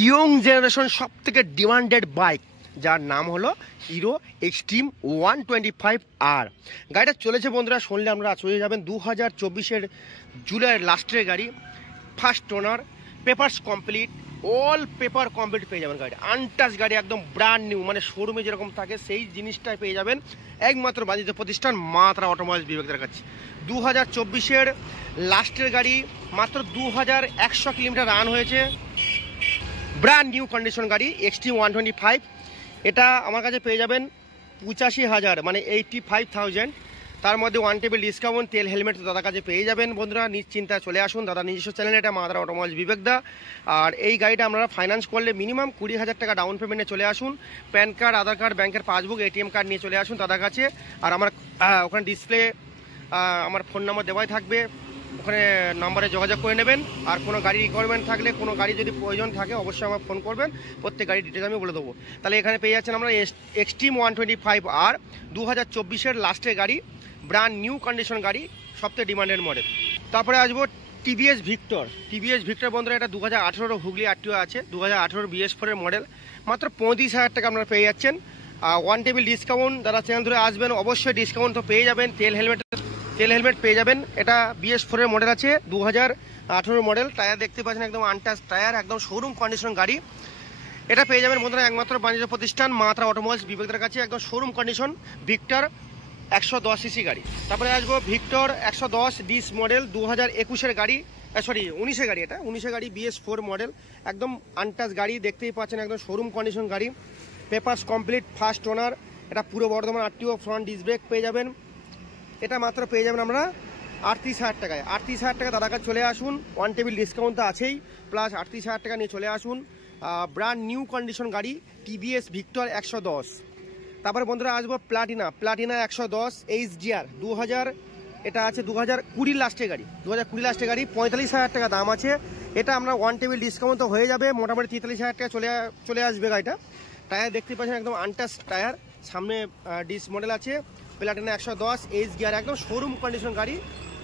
Young generation সব থেকে demanded bike, যার নাম হলো হিরো এক্সট্রিম 125R। গাড়িটা চলেছে বন্ধুরা, শুনলে আমরা চলে যাবেন 2024-এর জুলাইয়ের লাস্টের গাড়ি, first owner, papers complete, all paper complete পেয়ে যাবেন। গাড়ি আনটাচ গাড়ি, একদম ব্র্যান্ড নিউ, মানে শোরুমে যেরকম থাকে সেই জিনিসটাই পেয়ে যাবেন একমাত্র বাণিজ্য প্রতিষ্ঠান মা তারা অটোমোবাইলস বিবেকদের কাছে। 2024-এর লাস্টের গাড়ি, মাত্র 2100 কিলোমিটার রান হয়েছে, ব্র্যান্ড নিউ কন্ডিশন গাড়ি এক্সট্রিম 125। এটা আমার কাছে পেয়ে যাবেন 85,000, মানে 85,000। তার মধ্যে ওয়ান টেবিল ডিসকাউন্ট, তেল হেলমেট দাদার কাছে পেয়ে যাবেন। বন্ধুরা নিশ্চিন্তায় চলে আসুন, দাদা নিজস্ব চ্যানেল এটা মা তারা অটোমোবাইলস বিবেকদা। আর এই গাড়িটা আপনারা ফাইন্যান্স করলে মিনিমাম 20,000 টাকা ডাউন পেমেন্টে চলে আসুন। প্যান কার্ড, আধার কার্ড, ব্যাংকের পাসবুক, এটিএম কার্ড নিয়ে চলে আসুন দাদার কাছে। আর আমার ওখানে ডিসপ্লে আমার ফোন নাম্বার দেওয়াই থাকবে, ওখানে নাম্বারে যোগাযোগ করে নেবেন। আর কোনো গাড়ি রিকোয়ারমেন্ট থাকলে, কোনো গাড়ি যদি প্রয়োজন থাকে অবশ্যই আমার ফোন করবেন, প্রত্যেক গাড়ির ডিটেলস আমি বলে দেবো। তাহলে এখানে পেয়ে যাচ্ছেন আমরা এক্সট্রিম 125R 2024-এর লাস্টের গাড়ি, ব্র্যান্ড নিউ কন্ডিশন গাড়ি, সবথেকে ডিমান্ডেড মডেল। তারপরে আসবো টিভিএস ভিক্টর বন্ধুরা, এটা 2018 হুগলি আরটিও আছে, 2018 BS4-এর মডেল, মাত্র 35,000 টাকা আপনারা পেয়ে যাচ্ছেন। ওয়ান টেবিল ডিসকাউন্ট, যারা চ্যানেল ধরে আসবেন অবশ্যই ডিসকাউন্ট তো পেয়ে যাবেন। তেল হেলমেট পেয়ে যাবেন। এটা BS4-এর মডেল আছে, 2018 মডেল। টায়ার দেখতে পাচ্ছেন একদম আনটাচ টায়ার, একদম শোরুম কন্ডিশন গাড়ি। এটা পেয়ে যাবেন বন্ধুরা একমাত্র বাণিজ্য প্রতিষ্ঠান মা তারা অটোমোবাইলস বিবেকদের কাছে, একদম শোরুম কন্ডিশন ভিক্টর 110cc গাড়ি। তারপরে আসবো ভিক্টর 110 ডিস মডেল, 2021-এর গাড়ি, 19-এর গাড়ি। এটা 19-এর গাড়ি, BS4 মডেল, একদম আনটাচ গাড়ি দেখতেই পাচ্ছেন, একদম শোরুম কন্ডিশন গাড়ি, পেপারস কমপ্লিট, ফার্স্ট ওনার। এটা পুরো Bardhaman RTO, front disc brake পেয়ে যাবেন। এটা মাত্র পেয়ে যাবেন আমরা 38,000 টাকায়। 38,000 টাকা দাদার কাছে চলে আসুন, ওয়ান টেবিল ডিসকাউন্ট তো আছেই, প্লাস 38,000 টাকা নিয়ে চলে আসুন। ব্র্যান্ড নিউ কন্ডিশন গাড়ি টিভিএস ভিক্টর 110। তারপরে বন্ধুরা আসবো প্লাটিনা 110 HDR 2000, এটা আছে 2020 লাস্টের গাড়ি, 2020 লাস্টের গাড়ি, 45,000 টাকা দাম আছে। এটা আমরা ওয়ান টেবিল ডিসকাউন্ট তো হয়ে যাবে, মোটামুটি 43,000 টাকা চলে আসবে গাড়িটা। টায়ার দেখতে পাচ্ছেন একদম আনটাচ টায়ার, সামনে ডিস মডেল আছে, প্লাটিনা 110 HDR, একদম শোরুম কন্ডিশন গাড়ি।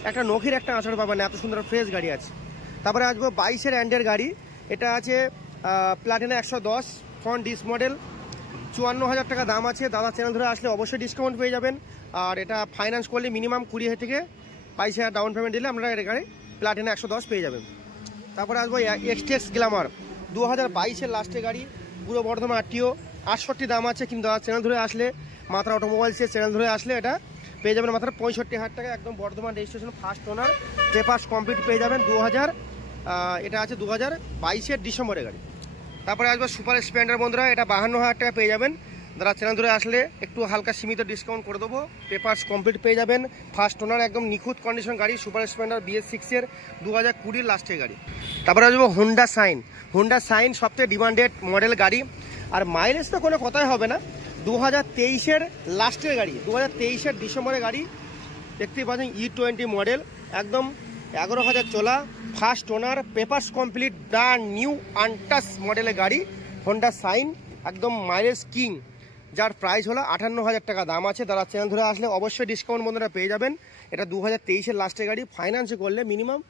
একটা নখির একটা আঁচড় পাবেন, এত সুন্দর ফ্রেশ গাড়ি আছে। তারপরে আসবো 22-এর এন্ডের গাড়ি, এটা আছে প্লাটিনা 110 ফ্রন্ট ডিস মডেল, 54,000 টাকা দাম আছে। দাদা চ্যানেল ধরে আসলে অবশ্যই ডিসকাউন্ট পেয়ে যাবেন। আর এটা ফাইন্যান্স করলে মিনিমাম 20,000 থেকে 22,000 ডাউন পেমেন্ট দিলে আমরা এটা গাড়ি প্লাটিনা 110 পেয়ে যাবেন। তারপরে আসবো XTX গ্ল্যামার 2022-এর লাস্টের গাড়ি, পুরো বর্ধমান আরটিও, 68 দাম আছে। কিন্তু দাদা চ্যানেল ধরে আসলে, মাত্রা অটোমোবাইলসের চ্যানেল ধরে আসলে এটা পেয়ে যাবেন মাত্র 65,000 টাকা, একদম Bardhaman registration, first owner, papers complete পেয়ে যাবেন। এটা আছে 2022-এর ডিসেম্বরের গাড়ি। তারপরে আসবে সুপার স্প্লেন্ডার বন্ধুরা, এটা 52,000 টাকা পেয়ে যাবেন। যারা চ্যানেল ধরে আসলে একটু হালকা সীমিত ডিসকাউন্ট করে দেবো, পেপারস কমপ্লিট পেয়ে যাবেন, ফার্স্ট ওনার, একদম নিখুঁত কন্ডিশন গাড়ি, সুপার স্প্লেন্ডার BS6-এর 2020 লাস্টের গাড়ি। তারপরে আসবো হোন্ডা সাইন সবথেকে ডিমান্ডেড মডেল গাড়ি। আর মাইলেজ তো কোনো কথাই হবে না, 2023-এর লাস্টের গাড়ি, 2023-এর ডিসেম্বরের গাড়ি, দেখতেই পাচ্ছেন E20 মডেল, একদম 11,000 চলা, first owner, papers complete, brand new untouch মডেলের গাড়ি, হোন্ডা সাইন, একদম মাইলেজ কিং, যার প্রাইস হলো 58,000 টাকা দাম আছে। তারা চ্যানেল ধরে আসলে অবশ্যই ডিসকাউন্ট বন্ধুরা পেয়ে যাবেন। এটা 2023-এর লাস্টের গাড়ি, ফাইন্যান্সে করলে মিনিমাম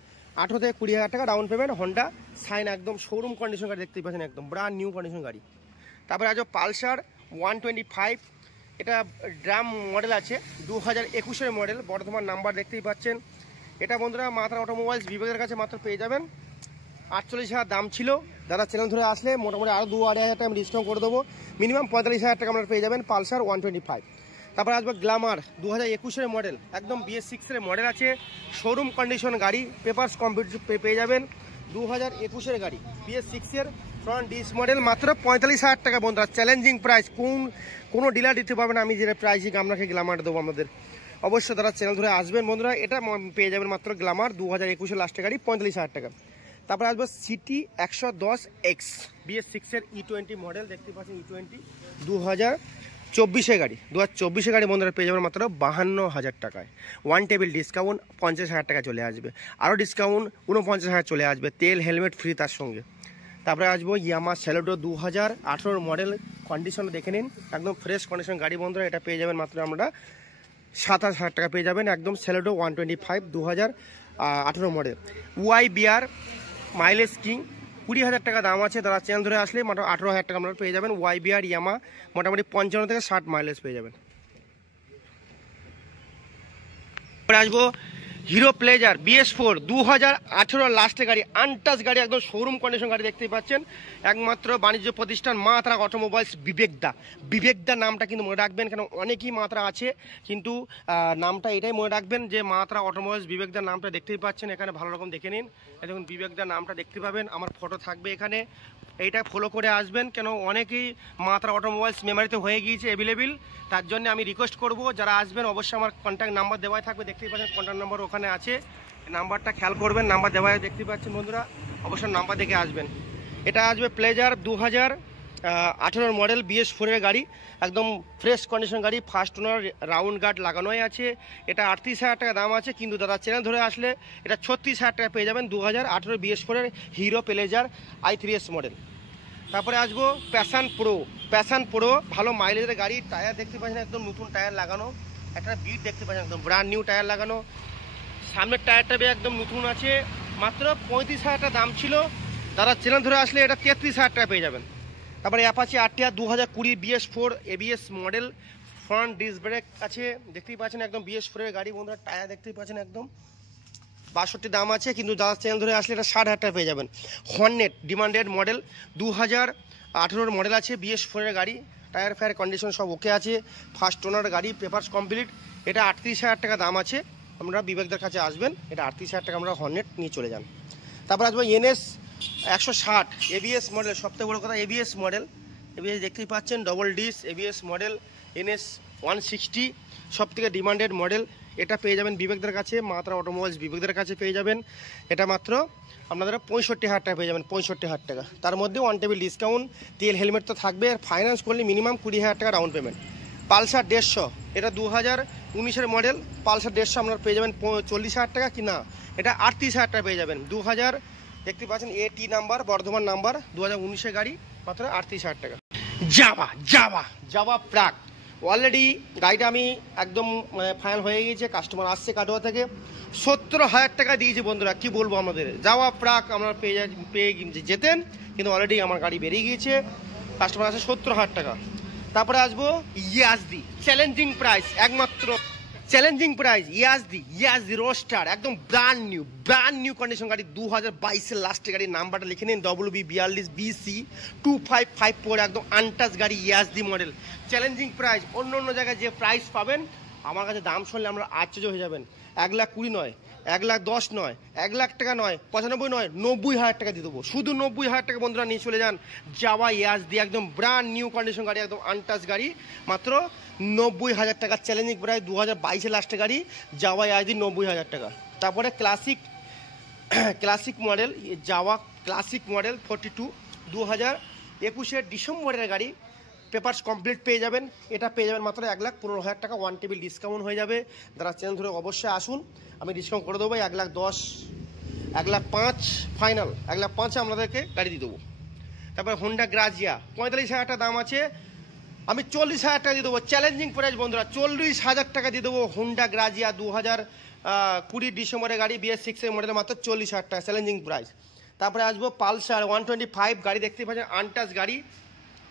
18 থেকে 20,000 টাকা ডাউন পেমেন্ট। হোন্ডা সাইন একদম শোরুম কন্ডিশন গাড়ি, দেখতেই পাচ্ছেন একদম ব্র্যান্ড নিউ কন্ডিশন গাড়ি। তারপরে আজ পালসার 125, এটা ড্রাম মডেল আছে, 2021-এর মডেল, বর্ধমান নাম্বার দেখতেই পাচ্ছেন। এটা বন্ধুরা মাত্রা অটোমোবাইলস বিভাগের কাছে মাত্র পেয়ে যাবেন 48,000 দাম ছিল। দাদা চ্যানেল ধরে আসলে মোটামুটি আরও 2-2.5 টাকা আমি ডিসকাউন্ট করে দেবো, মিনিমাম 45,000 টাকা আপনারা পেয়ে যাবেন পালসার 125। তারপরে আসবে গ্ল্যামার 2021-এর মডেল, একদম BS6-এর মডেল আছে, শোরুম কন্ডিশন গাড়ি, পেপারস কমপ্লিট পেয়ে যাবেন। 2021-এর গাড়ি, BS6-এর ফ্রন্ট ডিস মডেল, মাত্র 45,000 টাকা বন্ধুরা, চ্যালেঞ্জিং প্রাইস, কোনো ডিলার দিতে পারবেন আমি যে প্রাইসিং আপনাকে গ্ল্যামার দেবো আমাদের। অবশ্যই তারা চ্যানেল ধরে আসবেন বন্ধুরা, এটা পেয়ে যাবেন মাত্র গ্ল্যামার 2021-এর লাস্টের গাড়ি, 45,000 টাকা। তারপরে আসবে সিটি 110X BS6-এর E20 মডেল, দেখতে পাচ্ছেন E20, 2024-এর গাড়ি, 2024-এর গাড়ি বন্ধুরা পেয়ে যাবেন মাত্র 52,000 টাকায়। ওয়ান টেবিল ডিসকাউন্ট 50,000 টাকা চলে আসবে, আরও ডিসকাউন্ট 49,000 চলে আসবে, তেল হেলমেট ফ্রি তার সঙ্গে। তারপরে আসবো ইয়ামা সেলোডো 2018 মডেল, কন্ডিশন দেখে নিন, একদম ফ্রেশ কন্ডিশন গাড়ি বন্ধুরা, এটা পেয়ে যাবেন মাত্র আমরা 27,000 টাকা পেয়ে যাবেন, একদম সেলোডো 125 2018 মডেল। YBR মাইলেজ কিং 20,000 টাকা দাম আছে। তারা চ্যানেল ধরে আসলে মাত্র 18,000 টাকা আপনারা পেয়ে যাবেন। YBR ইয়ামা মোটামুটি 55 থেকে 60 মাইলেজ পেয়ে যাবেন। আসবো হিরো প্লেজার BS4 2018 লাস্টের গাড়ি, আনটাচ গাড়ি, একদম শোরুম কন্ডিশন গাড়ি দেখতেই পাচ্ছেন। একমাত্র বাণিজ্য প্রতিষ্ঠান মা তারা অটোমোবাইলস, বিবেকদা নামটা কিন্তু মনে রাখবেন, কেন অনেকেই মাত্রা আছে, কিন্তু নামটা এটাই মনে রাখবেন যে মা তারা অটোমোবাইলস বিবেকদার নামটা দেখতেই পাচ্ছেন এখানে, ভালো রকম দেখে নিন। দেখুন বিবেকদার নামটা দেখতে পাবেন, আমার ফটো থাকবে এখানে, এইটা ফলো করে আসবেন। কেন অনেকেই মাত্রা অটোমোবাইলস মেমারিতে হয়ে গিয়েছে অ্যাভেলেবেল, তার জন্য আমি রিকোয়েস্ট করব যারা আসবেন অবশ্যই আমার কন্ট্যাক্ট নাম্বার দেওয়াই থাকবে, দেখতেই পাচ্ছেন কন্ট্যাক্ট নাম্বার ওখানে আছে, নাম্বারটা খেয়াল করবেন, নাম্বার দেওয়া দেখতে পাচ্ছেন বন্ধুরা, অবশ্যই নাম্বার দেখে আসবেন। এটা আসবে প্লেজার 2018 মডেল BS4 এর গাড়ি, একদম ফ্রেশ কন্ডিশন গাড়ি, ফার্স্ট ওনার, রাউন্ড গার্ড লাগানোই আছে। এটা 38,000 টাকা দাম আছে, কিন্তু দাদা চ্যানেল ধরে আসলে এটা 36,000 টাকা পেয়ে যাবেন। 2018 BS4 এর হিরো প্লেজার i3s মডেল। তারপরে আসবো প্যাশন প্রো, ভালো মাইলেজের গাড়ি, টায়ার দেখতে পাচ্ছেন একদম নতুন টায়ার লাগানো, একটা বিট দেখতে পাচ্ছেন একদম ব্র্যান্ড নিউ টায়ার লাগানো, সামনের টায়ারটা একদম নতুন আছে। মাত্র 35,000 টাকা দাম ছিল, তারা চ্যানেল ধরে আসলে এটা 33,000 টাকা পেয়ে যাবেন। তারপরে Apache RTR 2020 BS4 ABS model, front disc brake আছে, দেখতেই পাচ্ছেন একদম BS4 এর গাড়ি বন্ধুরা, টায়ার দেখতেই পাচ্ছেন একদম 62 দাম আছে, কিন্তু যারা চ্যানেল ধরে আসলে এটা 60,000 টাকা পেয়ে যাবেন। হর্নেট ডিমান্ডেড মডেল 2018 মডেল আছে, BS4 এর গাড়ি, টায়ার ফায়ার কন্ডিশন সব ওকে আছে, ফার্স্ট ওনার গাড়ি, পেপারস কমপ্লিট। এটা 38,000 টাকা দাম আছে, আমরা বিবেকদের কাছে আসবেন, এটা 38,000 টাকা আমরা হর্নেট নিয়ে চলে যান। তারপর আসবো NS 160 ABS মডেল, সবথেকে বড় কথা ABS মডেল, ABS দেখতেই পাচ্ছেন double disc ABS model, NS 160 সবথেকে ডিমান্ডেড মডেল। এটা পেয়ে যাবেন বিবেকদের কাছে, মাত্রা অটোমোবাইলস বিবেকদের কাছে পেয়ে যাবেন। এটা মাত্র আপনারা 65,000 টাকা পেয়ে যাবেন, 65,000 টাকা। তার মধ্যে ওয়ান টেবিল ডিসকাউন্ট, তেল হেলমেট তো থাকবে, আর ফাইন্যান্স করলে মিনিমাম 20,000 টাকা ডাউন পেমেন্ট। পালসার 150, এটা 2019 মডেল, পালসার 150 আপনারা পেয়ে যাবেন 40,000 টাকা, কি না এটা 38,000 টাকা পেয়ে যাবেন। 2000 দেখতে পাচ্ছেন AT নাম্বার, বর্ধমান নাম্বার, 2019 গাড়ি, মাত্র 38,000 টাকা। জাভা প্রাক, অলরেডি গাড়িটা আমি একদম ফাইনাল হয়ে গিয়েছে, কাস্টমার আসছে কাটোয়া থেকে, 70,000 টাকা দিয়েছে বন্ধুরা, কি বলবো, আমাদের জাভা প্রাক আমরা পেয়ে যেতেন, কিন্তু অলরেডি আমার গাড়ি বেরিয়ে গিয়েছে, কাস্টমার আসছে 70,000 টাকা। তারপরে আসবো ইয়াজদি, চ্যালেঞ্জিং প্রাইস, একমাত্র চ্যালেঞ্জিং প্রাইস ইয়াজদি রোস্টার, একদম ব্র্যান্ড নিউ কন্ডিশন গাড়ি, 2022 লাস্টের গাড়ি, নাম্বারটা লিখে নিন WB42BC 2554, একদম আনটাচ গাড়ি, ইয়াজদি মডেল, চ্যালেঞ্জিং প্রাইস। অন্য জায়গায় যে প্রাইস পাবেন, আমার কাছে দাম শুনলে আমরা আশ্চর্য হয়ে যাবেন। 1,20,000 নয়, 1,10,000 নয়, 1,00,000 টাকা নয়, 95 নয়, 90,000 টাকা দিয়ে দেবো, শুধু 90,000 টাকা বন্ধুরা নিয়ে চলে যান। জাভা ইয়াজদি, একদম ব্র্যান্ড নিউ কন্ডিশন গাড়ি, একদম আনটাচ গাড়ি, মাত্র 90,000 টাকা, চ্যালেঞ্জিং প্রায় 2022 লাস্টের গাড়ি, জাভা ইয়াজদি 90,000 টাকা। তারপরে classic model, Java classic model 42 2021 ডিসেম্বরের গাড়ি, পেপারস কমপ্লিট পেয়ে যাবেন, এটা পেয়ে যাবেন মাত্র 1,15,000 টাকা, ওয়ান টেবিল ডিসকাউন্ট হয়ে যাবে। যারা চ্যানেল ধরে অবশ্যই আসুন, আমি ডিসকাউন্ট করে দেবো, 1,10,000 1,05,000 ফাইনাল, 1,05,000 আপনাদেরকে গাড়ি দিয়ে দেবো। তারপরে হোন্ডা গ্রাজিয়া 45,000 টাকা দাম আছে, আমি 40,000 টাকা দিয়ে দেবো, চ্যালেঞ্জিং প্রাইস বন্ধুরা, 40,000 টাকা দিয়ে দেবো। হোন্ডা গ্রাজিয়া 2020 ডিসেম্বরের গাড়ি, BS6 এর মডেল, মাত্র 40,000 টাকা, চ্যালেঞ্জিং প্রাইস। তারপরে আসবো পালসার 125 গাড়ি, দেখতেই পাচ্ছেন আনটাচ গাড়ি,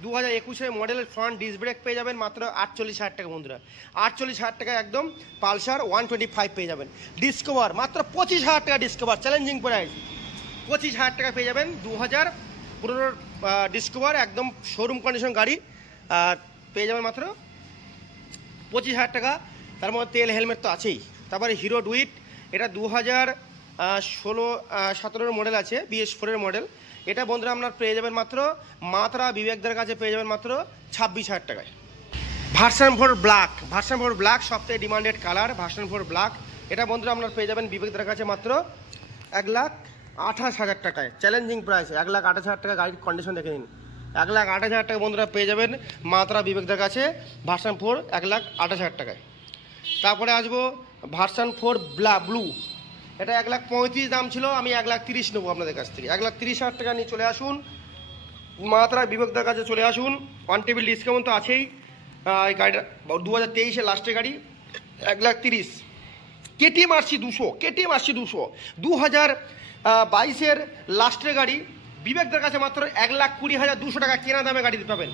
2021 মডেলের, ফ্রন্ট ডিস্ক ব্রেক পেয়ে যাবেন মাত্র 48,000 টাকা বন্ধুরা, 48,000 টাকা একদম পালসার 125 পেয়ে যাবেন। ডিসকভার মাত্র 25,000 টাকা, ডিসকভার চ্যালেঞ্জিং প্রাইস, 25,000 টাকা পেয়ে যাবেন। 2015 ডিসকভার, একদম শোরুম কন্ডিশন গাড়ি, আর পেয়ে যাবেন মাত্র 25,000 টাকা, তার মধ্যে তেল হেলমেট তো আছেই। তারপরে হিরো ডুইট, এটা 2016-17 মডেল আছে, BS4 এর মডেল, এটা বন্ধুরা আপনার পেয়ে যাবেন মাত্র মাত্রা বিবেকদের কাছে পেয়ে যাবেন মাত্র 26,000 টাকায়। ভার্সন 4 ব্ল্যাক সবথেকে ডিমান্ডেড কালার, ভার্সন 4 ব্ল্যাক, এটা বন্ধুরা আপনার পেয়ে যাবেন বিবেকদের কাছে মাত্র 1,28,000 টাকায়, চ্যালেঞ্জিং প্রাইস, 1,28,000 টাকা, গাড়ির কন্ডিশন দেখে নিন, 1,28,000 টাকা বন্ধুরা পেয়ে যাবেন মাত্রা বিবেকদের কাছে, ভার্সন 4 1,28,000 টাকায়। তারপরে আসবো ভার্সন 4 ব্লু, এটা 1,35,000 দাম ছিল, আমি 1,30,000 নেবো আপনাদের কাছ থেকে, 1,30,000 টাকা নিয়ে চলে আসুন, মাত্রা বিবেকদের কাছে চলে আসুন, ওয়ান টেবিল ডিসকাউন্ট তো আছেই। এই গাড়িটা 2023 লাস্টের গাড়ি, 1,30,000, KTM RC 200, 2022 লাস্টের গাড়ি, বিবেকদার কাছে মাত্র 1,20,200 টাকা কেনা দামে গাড়ি পাবেন।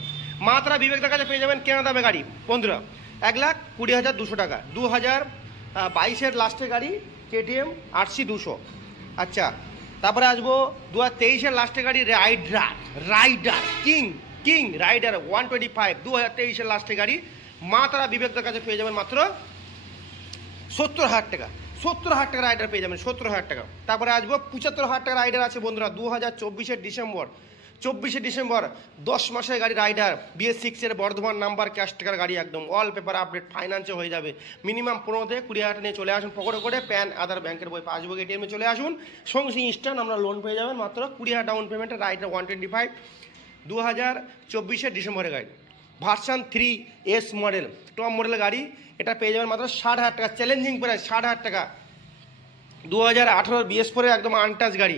মাত্র বিবেকদার কাছে পেয়ে যাবেন কেনা দামে গাড়ি বন্ধুরা, 1,20,200 টাকা। 2022-এর লাস্টের গাড়ি KTM RC 200। আচ্ছা, তারপরে আসবো 2023-এর লাস্টের গাড়ি রাইডার কিং রাইডার 125, 2023-এর লাস্টের গাড়ি মাত্র বিবেকদার কাছে পেয়ে যাবেন মাত্র 70,000 টাকা। 70,000 টাকা রাইডার পেয়ে যাবেন, 70,000 টাকা। তারপরে আসবো 75,000 টাকা রাইডার আছে বন্ধুরা, 2024-এর ডিসেম্বর 10 মাসের গাড়ি রাইডার, BS6-এর বর্ধমান নাম্বার, ক্যাশ টাকার গাড়ি, একদম অল পেপার আপডেট, ফাইন্যান্সে হয়ে যাবে। মিনিমাম 15 থেকে 20,000 নিয়ে চলে আসুন, পকেটে করে প্যান, আধার, ব্যাংকের বই, পাসবুক, ATM-এ চলে আসুন, সঙ্গে ইনস্ট্যান্ট আমরা লোন পেয়ে যাবেন মাত্র 20,000 ডাউন পেমেন্টে। রাইডার 125, 2024-এর ডিসেম্বরের গাড়ি, ভার্সন 3S মডেল, টপ মডেলের গাড়ি, এটা পেয়ে যাবেন মাত্র 60,000 টাকা, চ্যালেঞ্জিং প্রাইস 60,000 টাকা। 2018 BS4 একদম আনটাচ গাড়ি।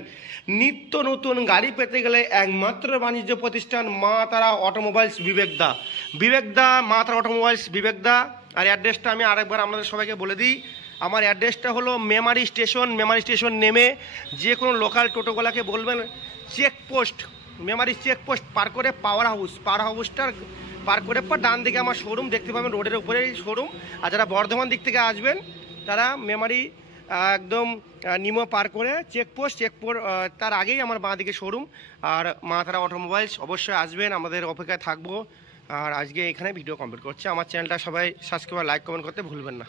নিত্য নতুন গাড়ি পেতে গেলে একমাত্র বাণিজ্য প্রতিষ্ঠান মা তারা অটোমোবাইলস বিবেকদা মা তারা অটোমোবাইলস বিবেকদা। আর অ্যাড্রেসটা আমি আরেকবার আপনাদের সবাইকে বলে দিই। আমার অ্যাড্রেসটা হলো মেমারি স্টেশন নেমে যে কোনো লোকাল টোটোওয়ালাকে বলবেন মেমারি চেকপোস্ট পার করে পাওয়ার হাউসটার পার করে পর ডান দিকে আমার শোরুম দেখতে পাবেন, রোডের উপরেই শোরুম। আর যারা বর্ধমান দিক থেকে আসবেন তারা মেমারি একদম নিমো পার করে চেকপোস্ট তার আগেই আমার বাঁ দিকে শোরুম। আর মা তারা অটোমোবাইলস, অবশ্যই আসবেন, আমাদের অপেক্ষায় থাকবো। আর আজকে এখানে ভিডিও কমপ্লিট করছি। আমার চ্যানেলটা সবাই সাবস্ক্রাইব, লাইক, কমেন্ট করতে ভুলবেন না।